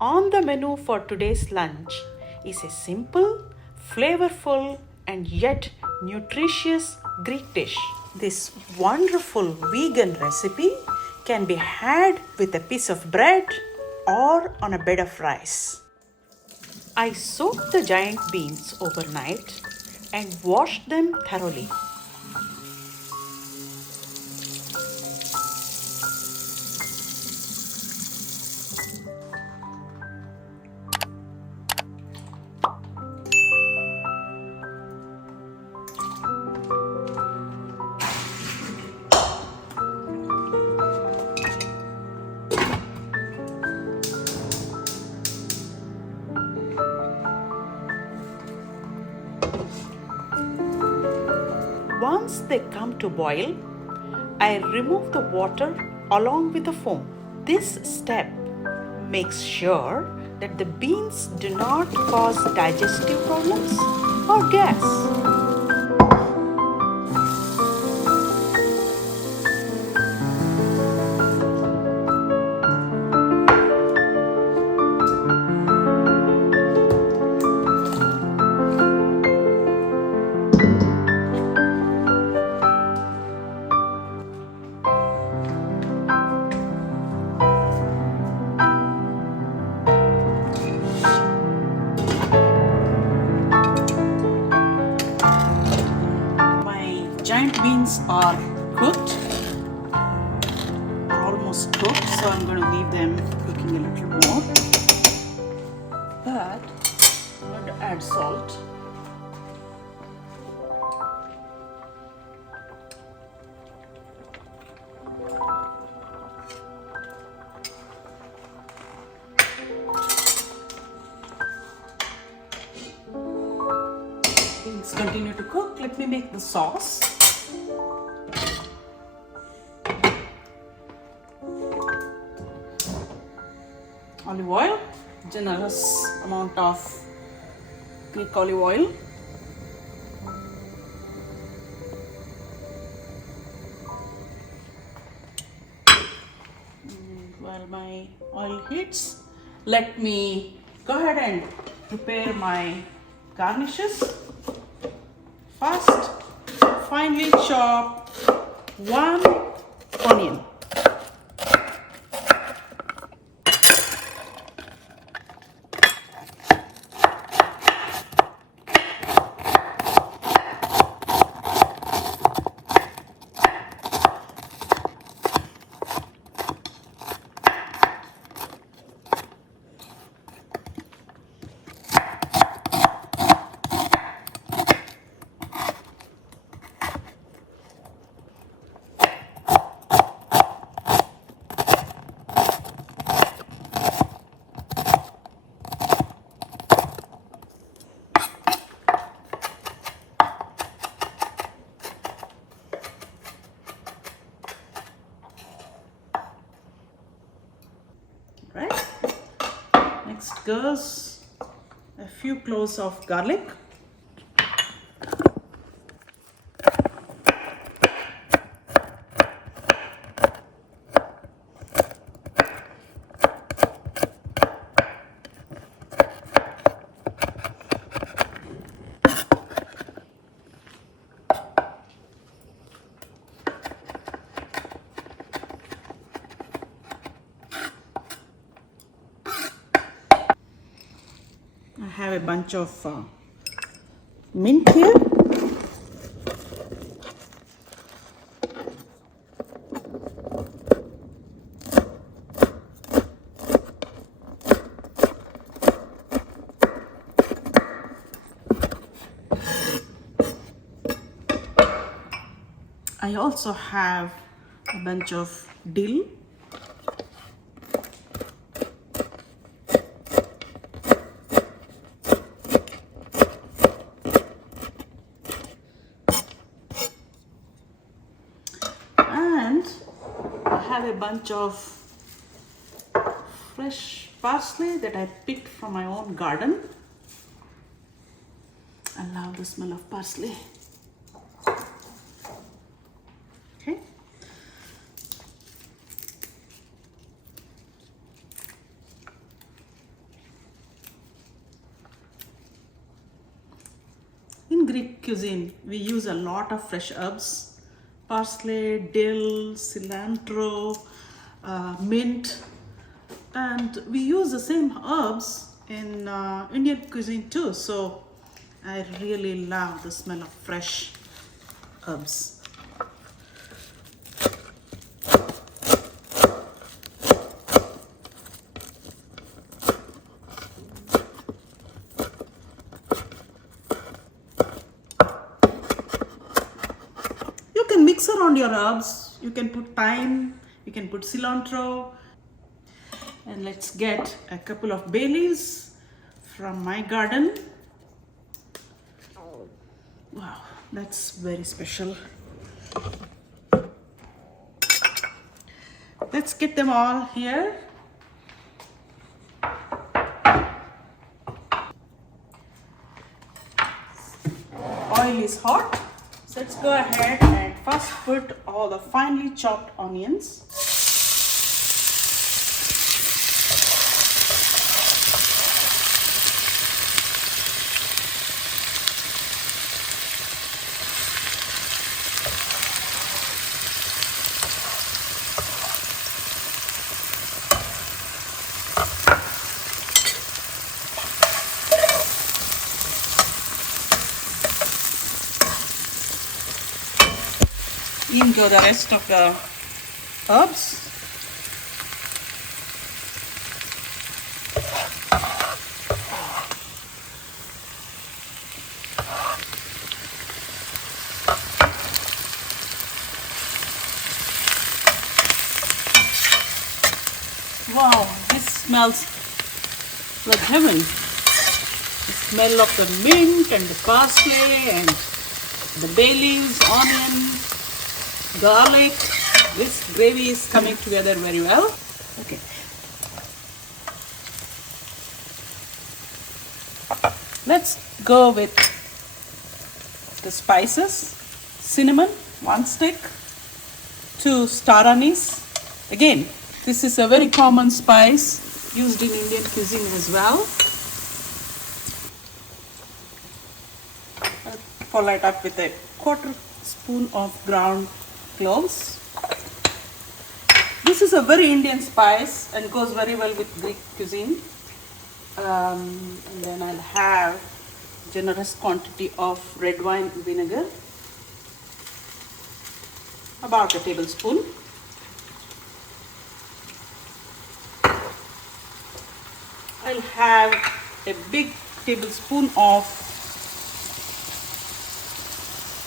On the menu for today's lunch is a simple, flavorful, and yet nutritious Greek dish. This wonderful vegan recipe can be had with a piece of bread or on a bed of rice. I soaked the giant beans overnight and washed them thoroughly. Once they come to boil, I remove the water along with the foam. This step makes sure that the beans do not cause digestive problems or gas. Giant beans are cooked, almost cooked, so I'm going to leave them cooking a little more. But I'm going to add salt. Beans continue to cook. Let me make the sauce. Olive oil, generous amount of Greek olive oil. And while my oil heats, let me go ahead and prepare my garnishes. First, finely chop one onion. Right? Next goes a few cloves of garlic. I have a bunch of mint here. I also have a bunch of dill. And I have a bunch of fresh parsley that I picked from my own garden. I love the smell of parsley. Okay. Greek cuisine, we use a lot of fresh herbs, parsley, dill, cilantro, mint, and we use the same herbs in Indian cuisine too. So I really love the smell of fresh herbs. You can mix around your herbs. You can put thyme, you can put cilantro. And let's get a couple of bay leaves from my garden. Wow, that's very special. Let's get them all here. Oil is hot. So let's go ahead and first put all the finely chopped onions. In go the rest of the herbs. Wow, this smells like heaven. The smell of the mint and the parsley and the bay leaves, onion, garlic. This gravy is coming together very well. Okay. Let's go with the spices. Cinnamon, 1 stick. 2 star anise. Again, this is a very common spice used in Indian cuisine as well. I'll follow it up with a 1/4 spoon of ground cloves. This is a very Indian spice and goes very well with Greek cuisine. And then I'll have generous quantity of red wine vinegar, about a tablespoon. I'll have a big tablespoon of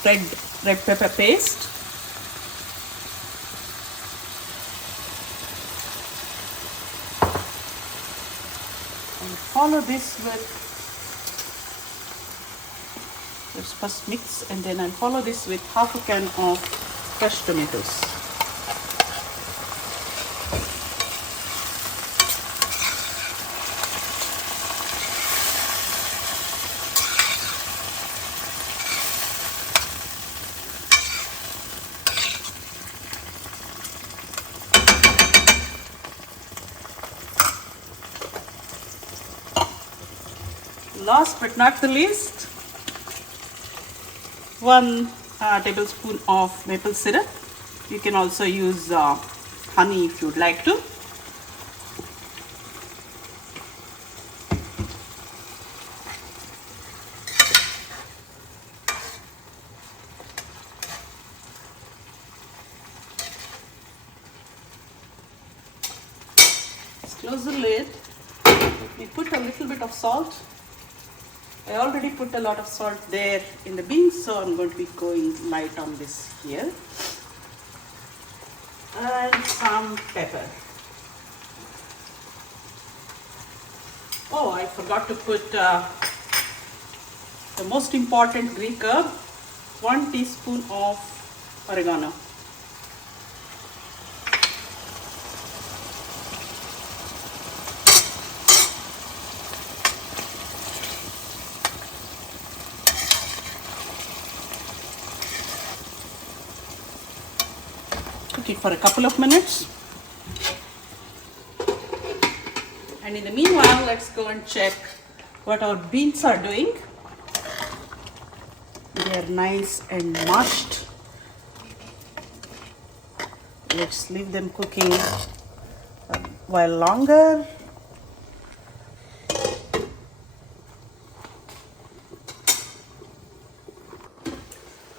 red pepper paste. And follow this with, let's first mix, and then I'll follow this with 1/2 can of fresh tomatoes. Last but not the least, 1 tablespoon of maple syrup. You can also use honey if you'd like to. Let's close the lid. We put a little bit of salt. I already put a lot of salt there in the beans, so I'm going to be going light on this here. And some pepper. Oh, I forgot to put the most important Greek herb, 1 teaspoon of oregano. Cook it for a couple of minutes. And in the meanwhile, let's go and check what our beans are doing. They're nice and mushed. Let's leave them cooking a while longer.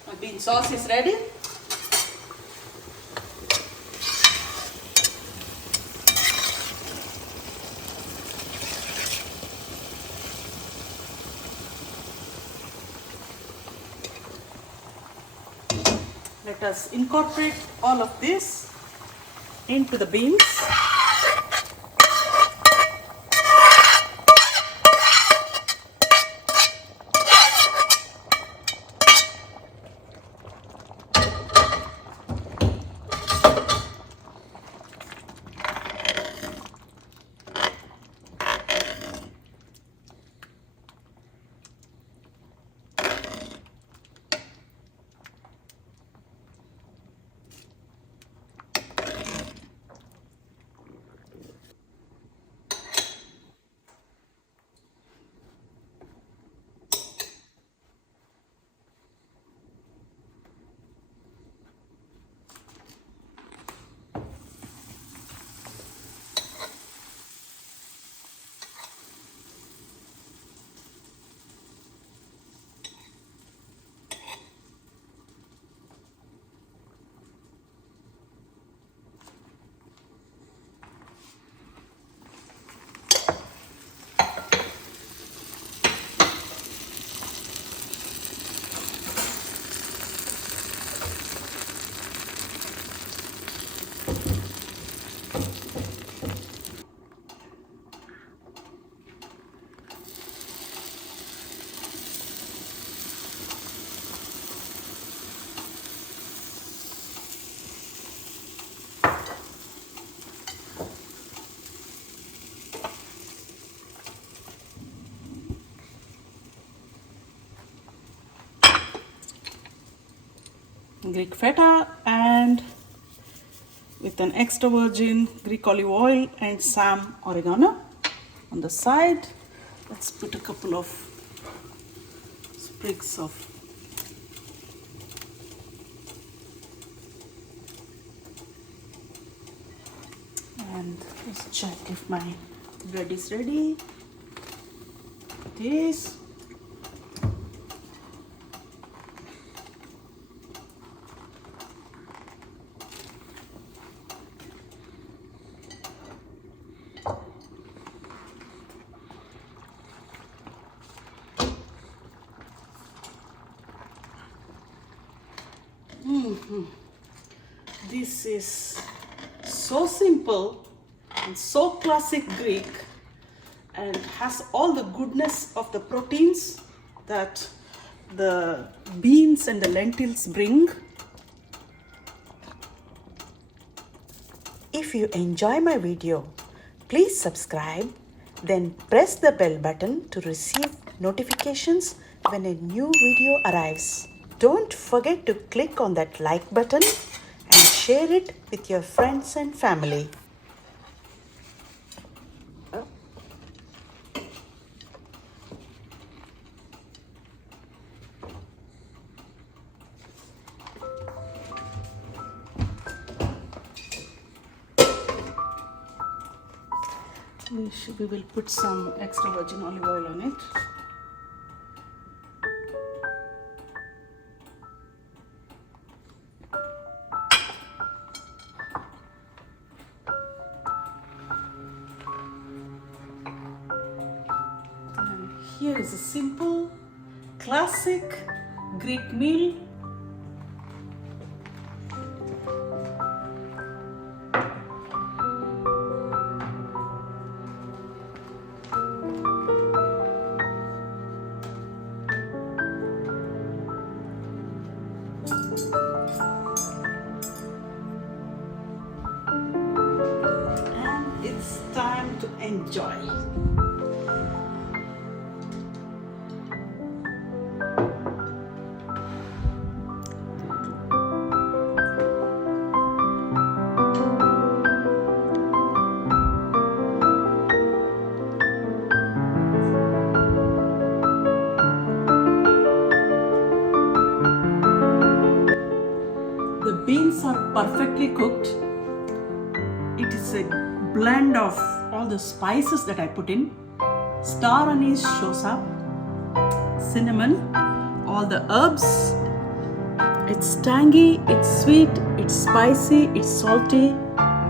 My bean sauce is ready. Let us incorporate all of this into the beans. Greek feta and with an extra virgin Greek olive oil and some oregano on the side. Let's put a couple of sprigs of and let's check if my bread is ready. It is. This is so simple and so classic Greek and has all the goodness of the proteins that the beans and the lentils bring. If you enjoy my video, please subscribe, then press the bell button to receive notifications when a new video arrives. Don't forget to click on that like button and share it with your friends and family. We will put some extra virgin olive oil on it. And here is a simple, classic Greek meal. It's time to enjoy. perfectly cooked. It is a blend of all the spices that I put in. Star anise shows up, cinnamon, all the herbs. It's tangy, it's sweet, it's spicy, it's salty.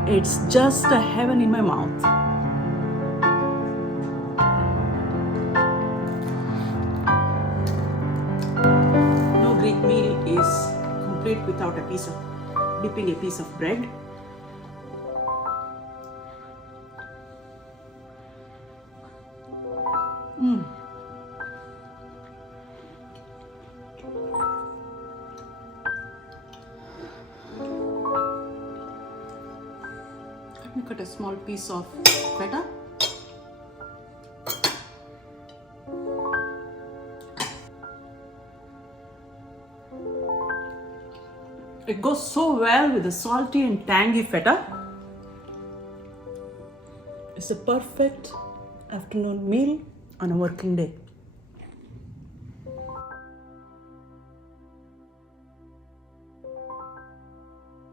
It's just a heaven in my mouth. No Greek meal is complete without dipping a piece of bread. Let me cut a small piece of feta. It goes so well with the salty and tangy feta. It's a perfect afternoon meal on a working day.